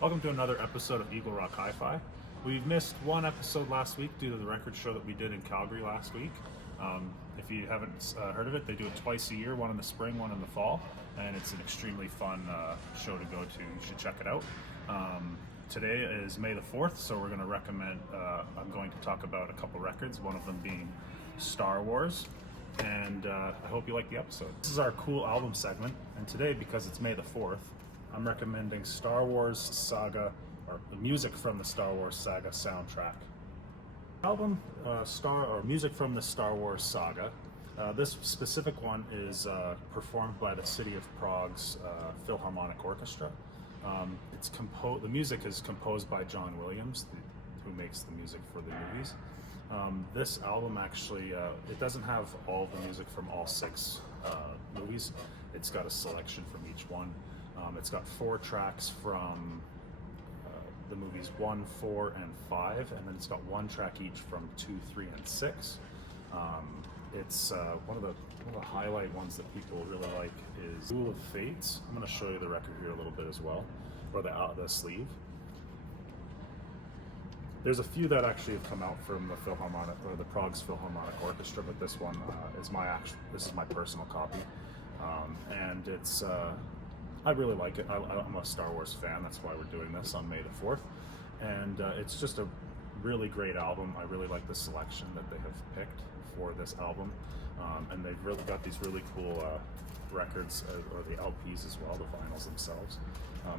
Welcome to another episode of Eagle Rock Hi-Fi. We missed one episode last week due to the record show that we did in Calgary last week. If you haven't heard of it, they do it twice a year, one in the spring, one in the fall, and it's an extremely fun show to go to. You should check it out. Today is May the 4th, so we're going to recommend, I'm going to talk about a couple records, one of them being Star Wars, and I hope you like the episode. This is our cool album segment, and today, because it's May the 4th, I'm recommending Star Wars Saga, or the music from the Star Wars Saga soundtrack. Album, music from the Star Wars Saga. This specific one is performed by the City of Prague's Philharmonic Orchestra. The music is composed by John Williams, who makes the music for the movies. This album actually, it doesn't have all the music from all six movies. It's got a selection from each one. It's got 4 tracks from the movies 1, 4, and 5, and then it's got 1 track each from 2, 3, and 6. It's one of the highlight ones that people really like is Duel of Fates. I'm going to show you the record here a little bit as well, or the sleeve. There's a few that actually have come out from the Philharmonic or the Prague's Philharmonic Orchestra, but this one is my personal copy, and it's. I really like it. I'm a Star Wars fan. That's why we're doing this on May the 4th. And it's just a really great album. I really like the selection that they have picked for this album. And they've really got these really cool records, or the LPs as well, the vinyls themselves.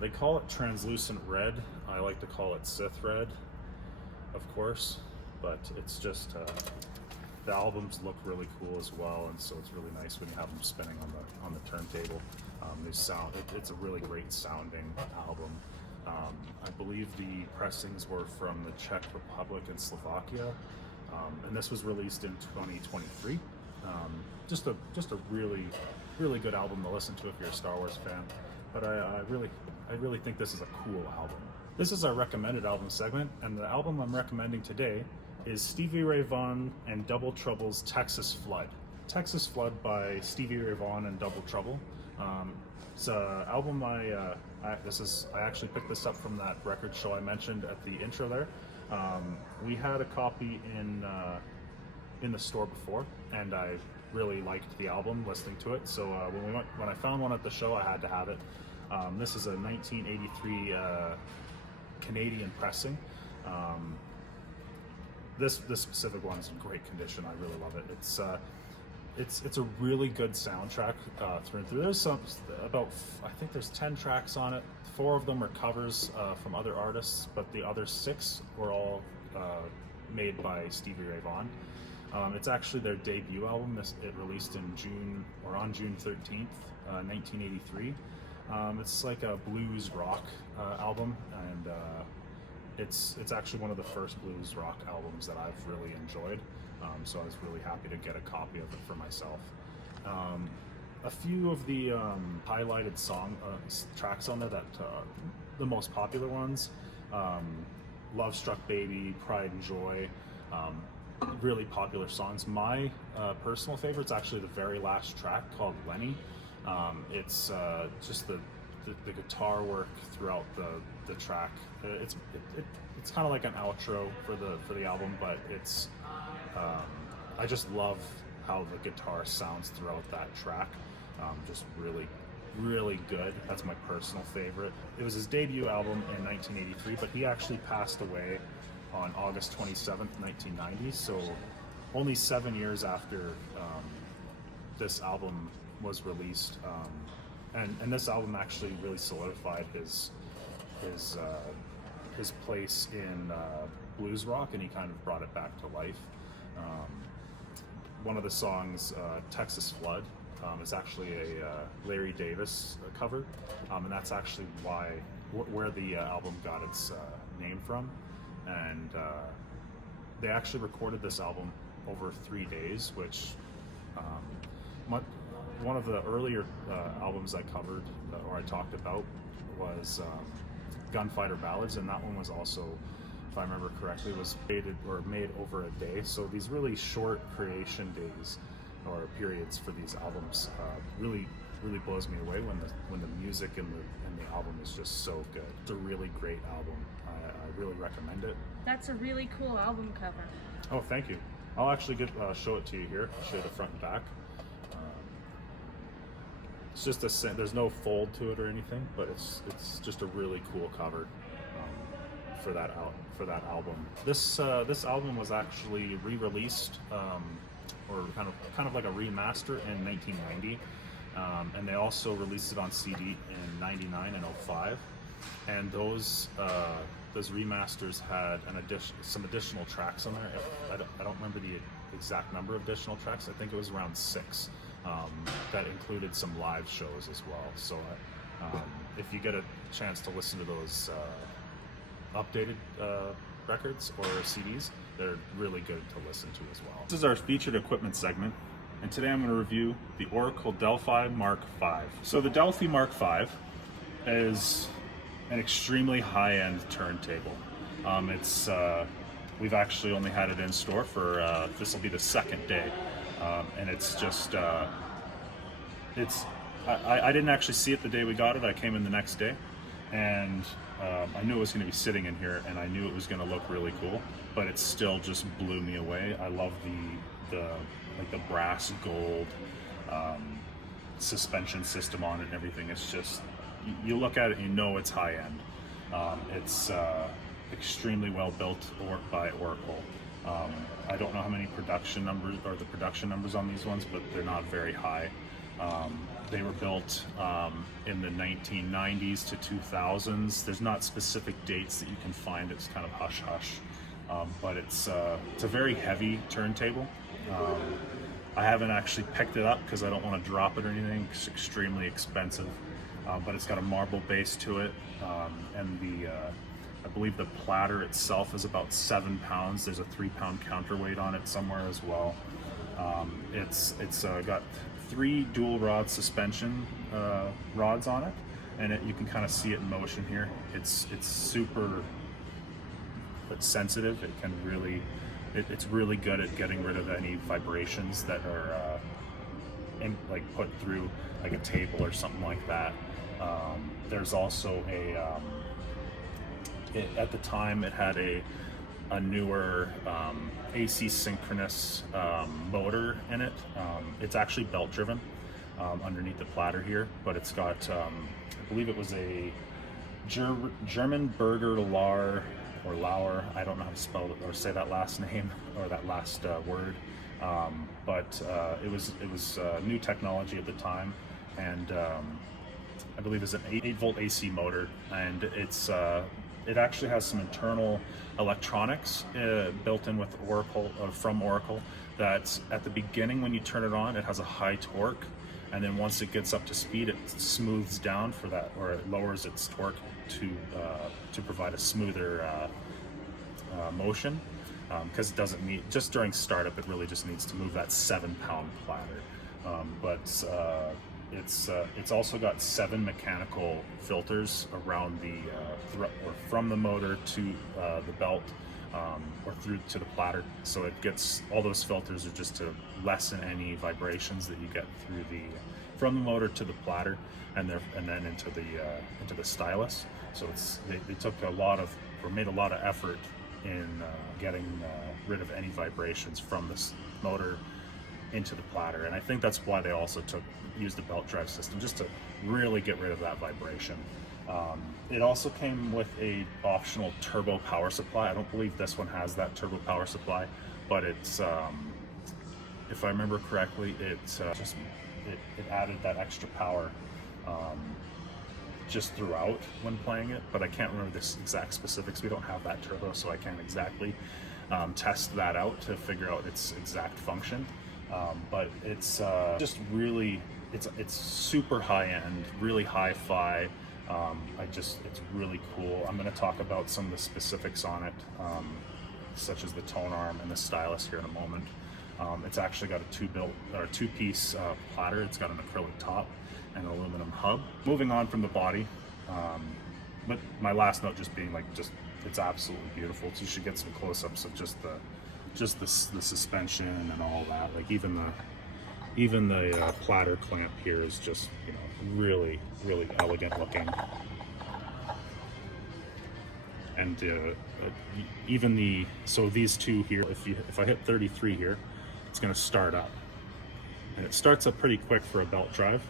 They call it translucent red. I like to call it Sith red, of course. But it's just... the albums look really cool as well, and so it's really nice when you have them spinning on the turntable. It's a really great sounding album. I believe the pressings were from the Czech Republic and Slovakia, and this was released in 2023. Just a really good album to listen to if you're a Star Wars fan. But I really think this is a cool album. This is our recommended album segment, and the album I'm recommending today is Stevie Ray Vaughan and Double Trouble's Texas Flood. Texas Flood by Stevie Ray Vaughan and Double Trouble. It's an album I actually picked this up from that record show I mentioned at the intro there. We had a copy in the store before, and I really liked the album listening to it. So when I found one at the show, I had to have it. This is a 1983 Canadian pressing. This specific one is in great condition. I really love it. It's a really good soundtrack through and through. There's I think there's 10 tracks on it. 4 of them are covers from other artists, but the other 6 were all made by Stevie Ray Vaughan. It's actually their debut album. It released on June 13th, 1983. It's like a blues rock album, and it's actually one of the first blues rock albums that I've really enjoyed, so I was really happy to get a copy of it for myself. A few of the highlighted tracks on there that the most popular ones, Love Struck Baby, Pride and Joy, really popular songs. My personal favorite's actually the very last track called Lenny. It's just the guitar work throughout the track. It's kind of like an outro for the album, but it's I just love how the guitar sounds throughout that track. Just really good. That's my personal favorite. It was his debut album in 1983, but he actually passed away on August 27th, 1990. So only 7 years after this album was released. And this album actually really solidified his place in blues rock, and he kind of brought it back to life. One of the songs, Texas Flood, is actually a Larry Davis cover, and that's actually where the album got its name from. And they actually recorded this album over 3 days, which one of the earlier albums I covered or I talked about was Gunfighter Ballads, and that one was also, if I remember correctly, was made over a day. So these really short creation days or periods for these albums really really blows me away when the music and the album is just so good. It's a really great album. I really recommend it. That's a really cool album cover. Oh, thank you. I'll actually show it to you here. Show you the front and back. It's just there's no fold to it or anything, but it's just a really cool cover for that album. This album was actually re-released or kind of like a remaster in 1990, and they also released it on CD in 99 and 05. And those remasters had some additional tracks on there. I don't remember the exact number of additional tracks. I think it was around 6. That included some live shows as well. So if you get a chance to listen to those updated records or CDs, they're really good to listen to as well. This is our featured equipment segment, and today I'm going to review the Oracle Delphi Mark V. So the Delphi Mark V is an extremely high-end turntable. We've actually only had it in store for this will be the second day. And it's just, I didn't actually see it the day we got it. I came in the next day, and I knew it was going to be sitting in here, and I knew it was going to look really cool, but it still just blew me away. I love the brass gold suspension system on it and everything. It's just, you look at it and you know it's high end. It's extremely well built by Oracle. I don't know how many production numbers or the production numbers on these ones, but they're not very high. They were built in the 1990s to 2000s. There's not specific dates that you can find. It's kind of hush hush, but it's a very heavy turntable. I haven't actually picked it up because I don't want to drop it or anything. It's extremely expensive, but it's got a marble base to it, and I believe the platter itself is about 7 pounds. There's a 3-pound counterweight on it somewhere as well. It's got 3 dual rod suspension rods on it, and you can kind of see it in motion here. It's super sensitive. It can really, it's really good at getting rid of any vibrations that are put through like a table or something like that. There's also at the time it had a newer AC synchronous motor in it. It's actually belt driven underneath the platter here, but it's got I believe it was a German Berger Lauer. I don't know how to spell it or say that last name or that last word, but it was new technology at the time, and I believe it's an 8-volt AC motor, and it actually has some internal electronics built in with Oracle, from Oracle, that at the beginning when you turn it on, it has a high torque, and then once it gets up to speed, it smooths down for that, or it lowers its torque to provide a smoother motion, because it doesn't need, just during startup, it really just needs to move that 7-pound platter. It's also got 7 mechanical filters around or from the motor to the belt, or through to the platter. So it gets, all those filters are just to lessen any vibrations that you get from the motor to the platter, and then into the stylus. So they took made a lot of effort in getting rid of any vibrations from this motor into the platter, and I think that's why they also used the belt drive system, just to really get rid of that vibration. It also came with a optional turbo power supply. I don't believe this one has that turbo power supply, but it's if I remember correctly, it added that extra power just throughout when playing it, but I can't remember the exact specifics. We don't have that turbo, so I can't exactly test that out to figure out its exact function. But it's just really, it's super high end, really hi-fi. It's really cool. I'm going to talk about some of the specifics on it, such as the tone arm and the stylus here in a moment. It's actually got a two-piece platter. It's got an acrylic top and an aluminum hub. Moving on from the body, but my last note just being it's absolutely beautiful. So you should get some close-ups of just the suspension and all that. Like even Even the platter clamp here is just, you know, really, really elegant looking. And even so these two here, if I hit 33 here, it's going to start up. And it starts up pretty quick for a belt drive.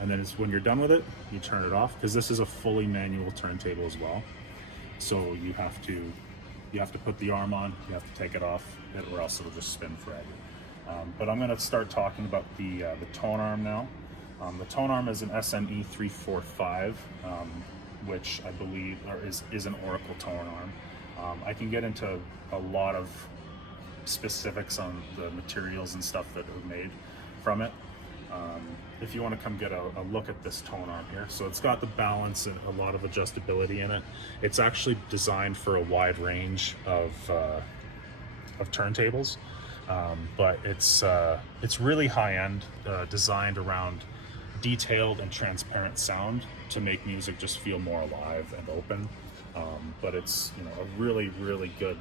And then when you're done with it, you turn it off, because this is a fully manual turntable as well. So you have to put the arm on, you have to take it off, or else it'll just spin forever. But I'm going to start talking about the tone arm now. The tone arm is an SME 345, which I believe is an Oracle tone arm. I can get into a lot of specifics on the materials and stuff that are made from it. If you want to come get a look at this tone arm here. So it's got the balance and a lot of adjustability in it. It's actually designed for a wide range of turntables, but it's really high-end, designed around detailed and transparent sound to make music just feel more alive and open. But it's, you know, a really, really good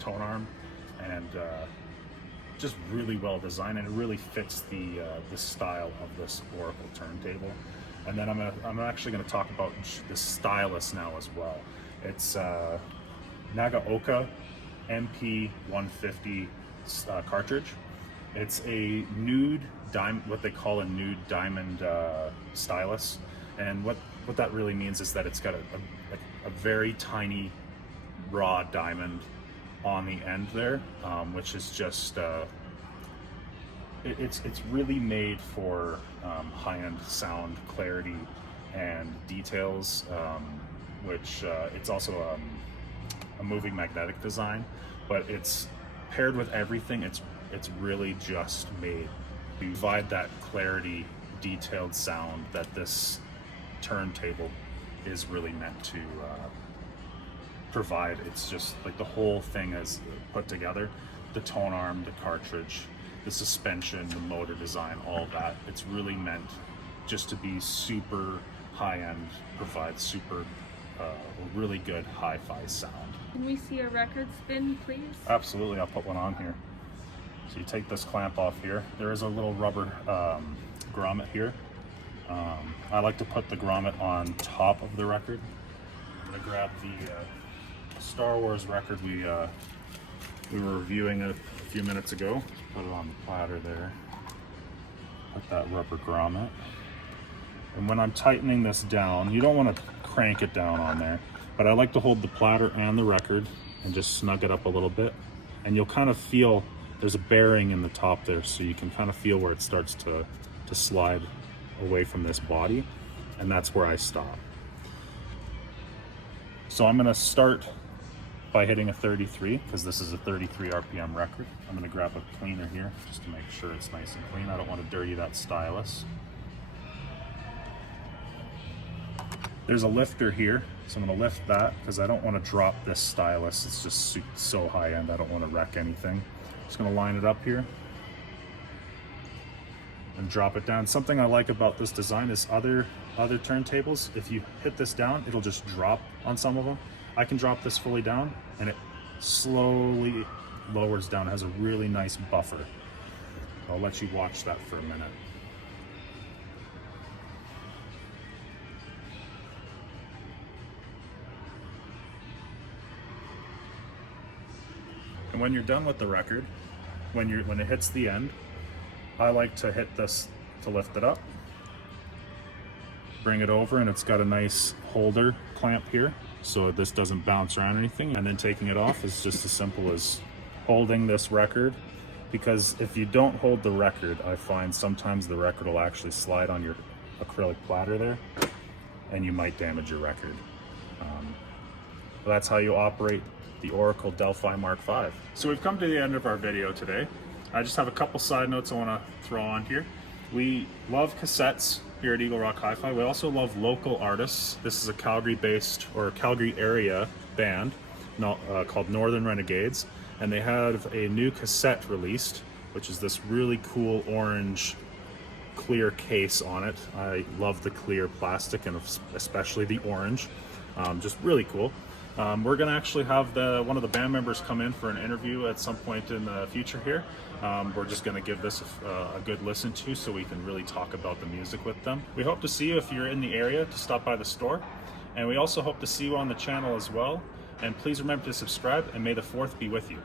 tone arm, and just really well designed, and it really fits the style of this Oracle turntable. And then I'm actually gonna talk about the stylus now as well. It's Nagaoka MP 150 cartridge. It's a nude diamond, what they call a nude diamond stylus. And what that really means is that it's got a very tiny raw diamond on the end there, which is just it's really made for high-end sound clarity and details, which it's also a moving magnetic design, but it's paired with everything. It's really just made to provide that clarity, detailed sound that this turntable is really meant to provide. It's just like the whole thing is put together. The tone arm, the cartridge, the suspension, the motor design, all that. It's really meant just to be super high-end, provide super really good hi-fi sound. Can we see a record spin, please? Absolutely, I'll put one on here. So you take this clamp off here. There is a little rubber grommet here. I like to put the grommet on top of the record. I'm gonna grab the Star Wars record we were reviewing a few minutes ago. Put it on the platter there. Put that rubber grommet. And when I'm tightening this down, you don't want to crank it down on there, but I like to hold the platter and the record and just snug it up a little bit. And you'll kind of feel there's a bearing in the top there, so you can kind of feel where it starts to slide away from this body, and that's where I stop. So I'm going to start by hitting a 33, because this is a 33 RPM record. I'm going to grab a cleaner here just to make sure it's nice and clean. I don't want to dirty that stylus. There's a lifter here, so I'm going to lift that because I don't want to drop this stylus. It's just so high end, I don't want to wreck anything. Just going to line it up here and drop it down. Something I like about this design is other turntables, if you hit this down, it'll just drop on some of them. I can drop this fully down and it slowly lowers down. It has a really nice buffer. I'll let you watch that for a minute. And when you're done with the record, when it hits the end, I like to hit this to lift it up, bring it over, and it's got a nice holder clamp here so this doesn't bounce around or anything. And then taking it off is just as simple as holding this record, because if you don't hold the record, I find sometimes the record will actually slide on your acrylic platter there and you might damage your record. But that's how you operate the Oracle Delphi Mark V. So we've come to the end of our video today. I just have a couple side notes I want to throw on here. We love cassettes here at Eagle Rock Hi-Fi. We also love local artists. This is a Calgary-based or Calgary area band called Northern Renegades, and they have a new cassette released, which is this really cool orange clear case on it. I love the clear plastic and especially the orange. Just really cool. We're going to actually have one of the band members come in for an interview at some point in the future here. We're just going to give this a good listen to so we can really talk about the music with them. We hope to see you if you're in the area to stop by the store. And we also hope to see you on the channel as well. And please remember to subscribe, and may the 4th be with you.